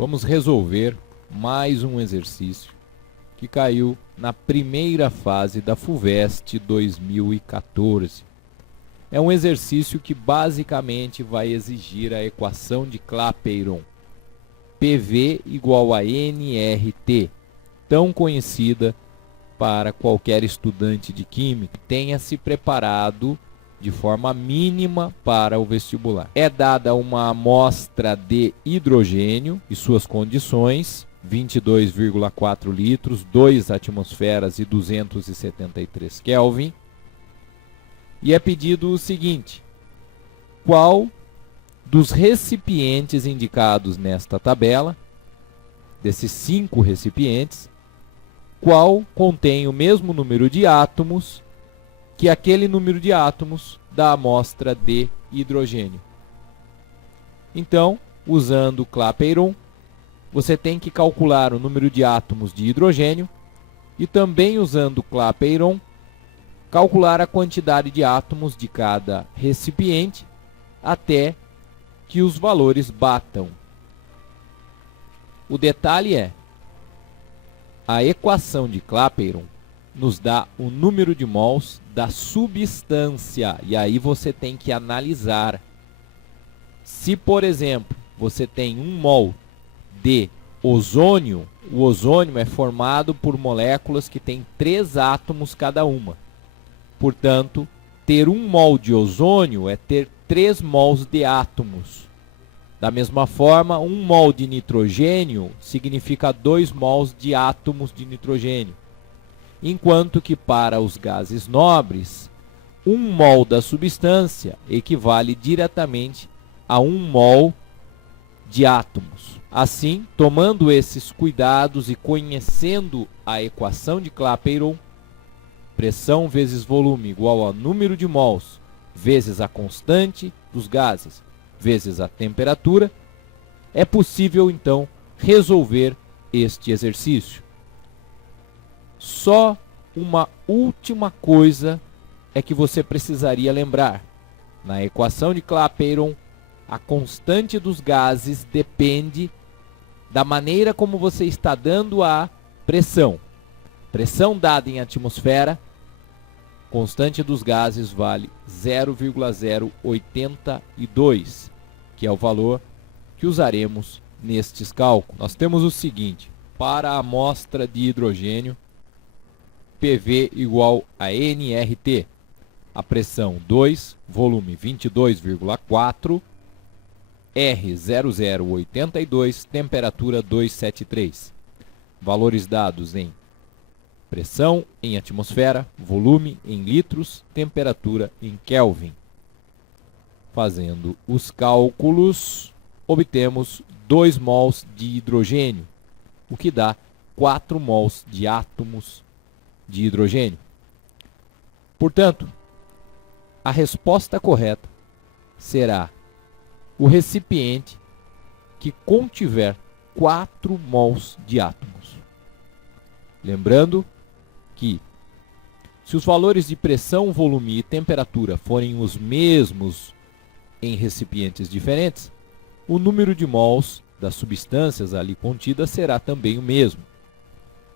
Vamos resolver mais um exercício que caiu na primeira fase da FUVEST 2014. É um exercício que basicamente vai exigir a equação de Clapeyron, PV igual a nRT, tão conhecida para qualquer estudante de química que tenha se preparado de forma mínima para o vestibular. É dada uma amostra de hidrogênio e suas condições, 22,4 litros, 2 atmosferas e 273 Kelvin. E é pedido o seguinte: qual dos recipientes indicados nesta tabela, desses 5 recipientes, qual contém o mesmo número de átomos que aquele número de átomos da amostra de hidrogênio? Então, usando Clapeyron, você tem que calcular o número de átomos de hidrogênio e também usando Clapeyron, calcular a quantidade de átomos de cada recipiente até que os valores batam. O detalhe é, a equação de Clapeyron nos dá o número de mols da substância, e aí você tem que analisar. Se, por exemplo, você tem 1 mol de ozônio, o ozônio é formado por moléculas que têm 3 átomos cada uma. Portanto, ter 1 mol de ozônio é ter 3 mols de átomos. Da mesma forma, 1 mol de nitrogênio significa 2 mols de átomos de nitrogênio. Enquanto que para os gases nobres, 1 mol da substância equivale diretamente a 1 mol de átomos. Assim, tomando esses cuidados e conhecendo a equação de Clapeyron, pressão vezes volume igual ao número de mols vezes a constante dos gases vezes a temperatura, é possível então resolver este exercício. Só uma última coisa é que você precisaria lembrar. Na equação de Clapeyron, a constante dos gases depende da maneira como você está dando a pressão. Pressão dada em atmosfera, constante dos gases vale 0,082, que é o valor que usaremos nestes cálculos. Nós temos o seguinte: para a amostra de hidrogênio, PV igual a nRT, a pressão 2, volume 22,4, R 0082, temperatura 273. Valores dados em pressão em atmosfera, volume em litros, temperatura em Kelvin. Fazendo os cálculos, obtemos 2 mols de hidrogênio, o que dá 4 mols de átomos de hidrogênio. Portanto, a resposta correta será o recipiente que contiver 4 mols de átomos. Lembrando que, se os valores de pressão, volume e temperatura forem os mesmos em recipientes diferentes, o número de mols das substâncias ali contidas será também o mesmo.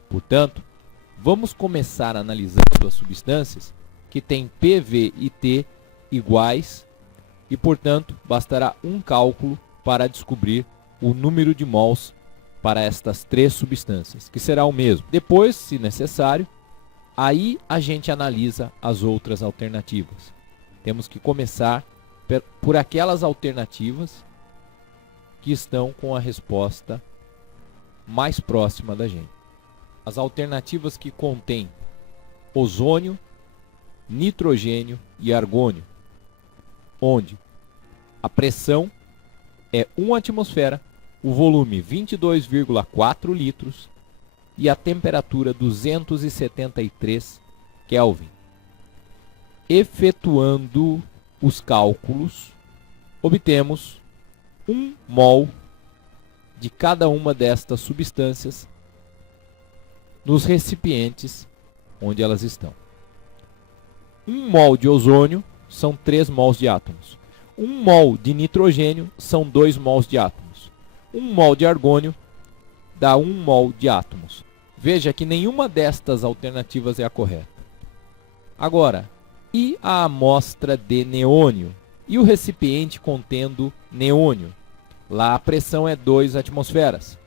Portanto, vamos começar analisando as substâncias que têm PV e T iguais e, portanto, bastará um cálculo para descobrir o número de mols para estas 3 substâncias, que será o mesmo. Depois, se necessário, aí a gente analisa as outras alternativas. Temos que começar por aquelas alternativas que estão com a resposta mais próxima da gente. As alternativas que contêm ozônio, nitrogênio e argônio, onde a pressão é 1 atmosfera, o volume 22,4 litros e a temperatura 273 Kelvin. Efetuando os cálculos, obtemos 1 mol de cada uma destas substâncias nos recipientes onde elas estão. 1 mol de ozônio são 3 mols de átomos. 1 mol de nitrogênio são 2 mols de átomos. 1 mol de argônio dá 1 mol de átomos. Veja que nenhuma destas alternativas é a correta. Agora, e a amostra de neônio? E o recipiente contendo neônio? Lá a pressão é 2 atmosferas,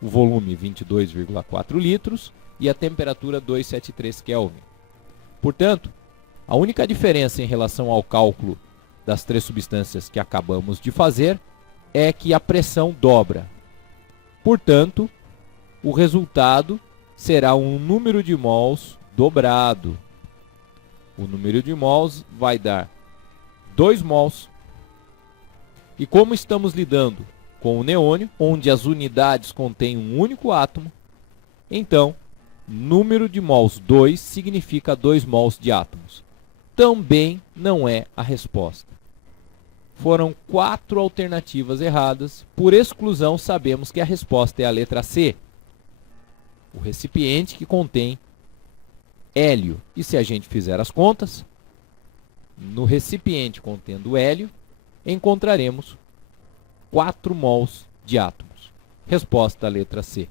o volume 22,4 litros e a temperatura 273 Kelvin. Portanto, a única diferença em relação ao cálculo das 3 substâncias que acabamos de fazer é que a pressão dobra. Portanto, o resultado será um número de mols dobrado. O número de mols vai dar 2 mols. E como estamos lidando com o neônio, onde as unidades contêm um único átomo, então, número de mols 2 significa 2 mols de átomos. Também não é a resposta. Foram 4 alternativas erradas. Por exclusão, sabemos que a resposta é a letra C. O recipiente que contém hélio. E se a gente fizer as contas, no recipiente contendo hélio, encontraremos 4 mols de átomos. Resposta a letra C.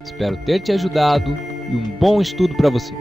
Espero ter te ajudado e um bom estudo para você.